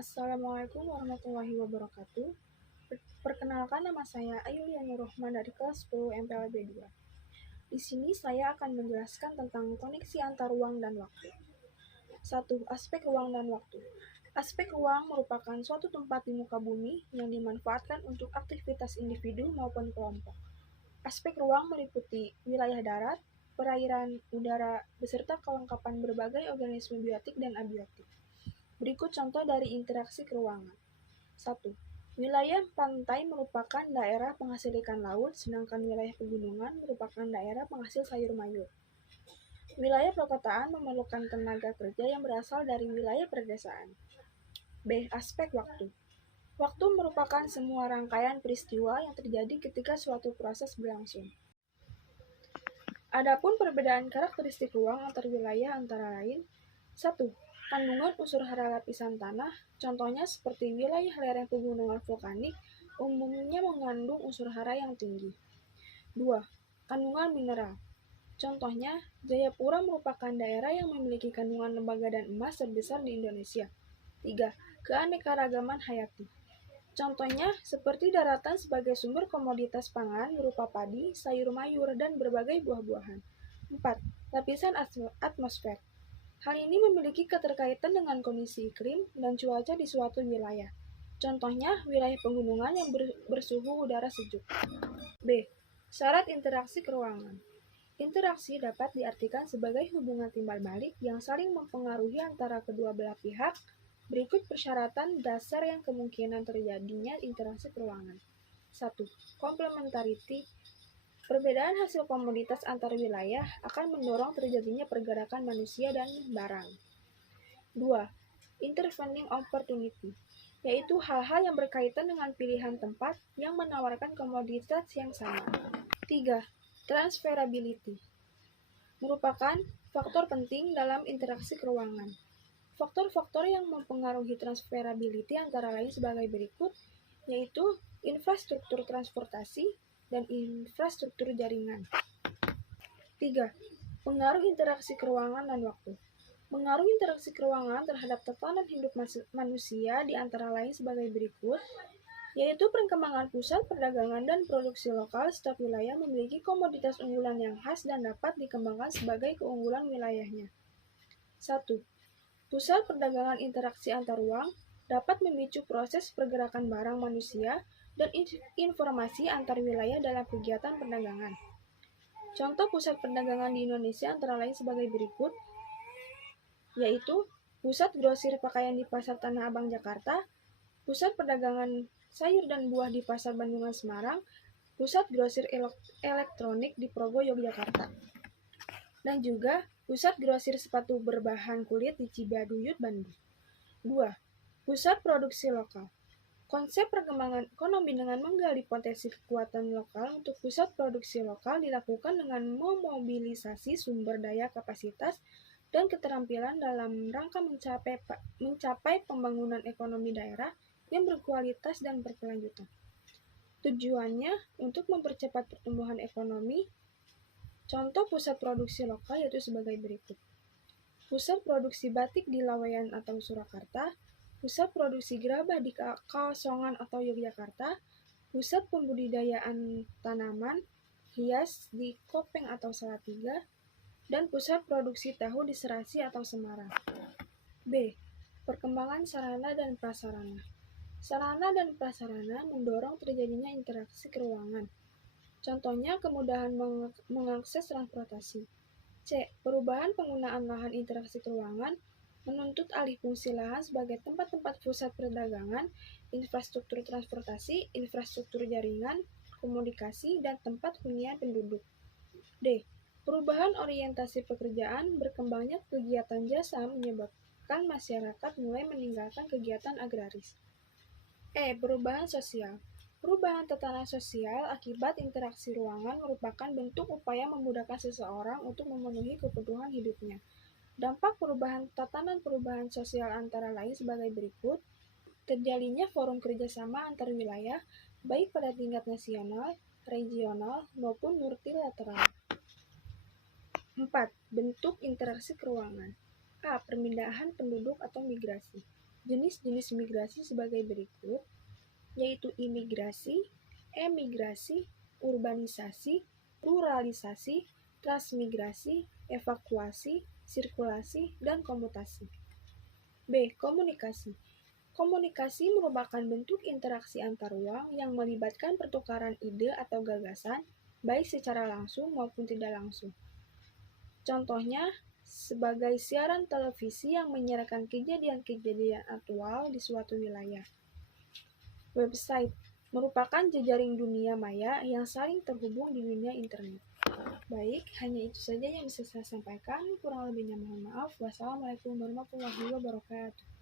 Assalamualaikum warahmatullahi wabarakatuh. Perkenalkan, nama saya Ayulia Nurrohman dari kelas 10 MPLB 2. Di sini saya akan menjelaskan tentang koneksi antar ruang dan waktu. 1. Aspek ruang dan waktu. Aspek ruang merupakan suatu tempat di muka bumi yang dimanfaatkan untuk aktivitas individu maupun kelompok. Aspek ruang meliputi wilayah darat, perairan, udara, beserta kelengkapan berbagai organisme biotik dan abiotik. Berikut contoh dari interaksi keruangan. 1. Wilayah pantai merupakan daerah penghasil ikan laut, sedangkan wilayah pegunungan merupakan daerah penghasil sayur mayur. Wilayah perkotaan memerlukan tenaga kerja yang berasal dari wilayah pedesaan. B. Aspek waktu. Waktu merupakan semua rangkaian peristiwa yang terjadi ketika suatu proses berlangsung. Adapun perbedaan karakteristik ruang antar wilayah antara lain: 1. Kandungan unsur hara lapisan tanah, contohnya seperti wilayah lereng pegunungan vulkanik, umumnya mengandung unsur hara yang tinggi. 2. Kandungan mineral, contohnya Jayapura merupakan daerah yang memiliki kandungan tembaga dan emas terbesar di Indonesia. 3. Keanekaragaman hayati, contohnya seperti daratan sebagai sumber komoditas pangan berupa padi, sayur mayur, dan berbagai buah-buahan. 4. Lapisan atmosfer. Hal ini memiliki keterkaitan dengan kondisi iklim dan cuaca di suatu wilayah. Contohnya, wilayah pegunungan yang bersuhu udara sejuk. B. Syarat interaksi keruangan. Interaksi dapat diartikan sebagai hubungan timbal balik yang saling mempengaruhi antara kedua belah pihak. Berikut persyaratan dasar yang kemungkinan terjadinya interaksi keruangan. 1. Complementarity. Perbedaan hasil komoditas antar wilayah akan mendorong terjadinya pergerakan manusia dan barang. 2. Intervening opportunity, yaitu hal-hal yang berkaitan dengan pilihan tempat yang menawarkan komoditas yang sama. 3. Transferability merupakan faktor penting dalam interaksi keruangan. Faktor-faktor yang mempengaruhi transferability antara lain sebagai berikut, yaitu infrastruktur transportasi dan infrastruktur jaringan. 3. Pengaruh interaksi keruangan dan waktu. Pengaruh interaksi keruangan terhadap tatanan hidup manusia di antara lain sebagai berikut, yaitu perkembangan pusat perdagangan dan produksi lokal. Setiap wilayah memiliki komoditas unggulan yang khas dan dapat dikembangkan sebagai keunggulan wilayahnya. 1. Pusat perdagangan interaksi antar ruang dapat memicu proses pergerakan barang manusia dan informasi antar wilayah dalam kegiatan perdagangan. Contoh pusat perdagangan di Indonesia antara lain sebagai berikut, yaitu pusat grosir pakaian di Pasar Tanah Abang Jakarta, pusat perdagangan sayur dan buah di Pasar Bandungan Semarang, pusat grosir elektronik di Progo Yogyakarta, dan juga pusat grosir sepatu berbahan kulit di Cibaduyut Bandung. 2. Pusat produksi lokal. Konsep perkembangan ekonomi dengan menggali potensi kekuatan lokal untuk pusat produksi lokal dilakukan dengan memobilisasi sumber daya kapasitas dan keterampilan dalam rangka mencapai pembangunan ekonomi daerah yang berkualitas dan berkelanjutan. Tujuannya untuk mempercepat pertumbuhan ekonomi. Contoh pusat produksi lokal yaitu sebagai berikut: pusat produksi batik di Laweyan atau Surakarta, pusat produksi gerabah di Kaosongan atau Yogyakarta, pusat pembudidayaan tanaman hias di Kopeng atau Salatiga, dan pusat produksi tahu di Serasi atau Semarang. B. Perkembangan sarana dan prasarana. Sarana dan prasarana mendorong terjadinya interaksi keruangan. Contohnya kemudahan mengakses transportasi. C. Perubahan penggunaan lahan interaksi keruangan menuntut alih fungsi lahan sebagai tempat-tempat pusat perdagangan, infrastruktur transportasi, infrastruktur jaringan, komunikasi, dan tempat hunian penduduk. D. Perubahan orientasi pekerjaan, berkembangnya kegiatan jasa menyebabkan masyarakat mulai meninggalkan kegiatan agraris. E. Perubahan sosial. Perubahan tatanan sosial akibat interaksi ruangan merupakan bentuk upaya memudahkan seseorang untuk memenuhi kebutuhan hidupnya. Dampak perubahan perubahan sosial antara lain sebagai berikut: terjadinya forum kerjasama antar wilayah, baik pada tingkat nasional, regional, maupun multilateral. 4. Bentuk interaksi keruangan. A. Perpindahan penduduk atau migrasi. Jenis-jenis migrasi sebagai berikut, yaitu imigrasi, emigrasi, urbanisasi, ruralisasi, transmigrasi, evakuasi, sirkulasi, dan komutasi. B. Komunikasi. Komunikasi merupakan bentuk interaksi antar ruang yang melibatkan pertukaran ide atau gagasan, baik secara langsung maupun tidak langsung. Contohnya, sebagai siaran televisi yang menyiarkan kejadian-kejadian aktual di suatu wilayah. Website merupakan jejaring dunia maya yang saling terhubung di dunia internet. Baik, hanya itu saja yang bisa saya sampaikan. Kurang lebihnya mohon maaf. Wassalamualaikum warahmatullahi wabarakatuh.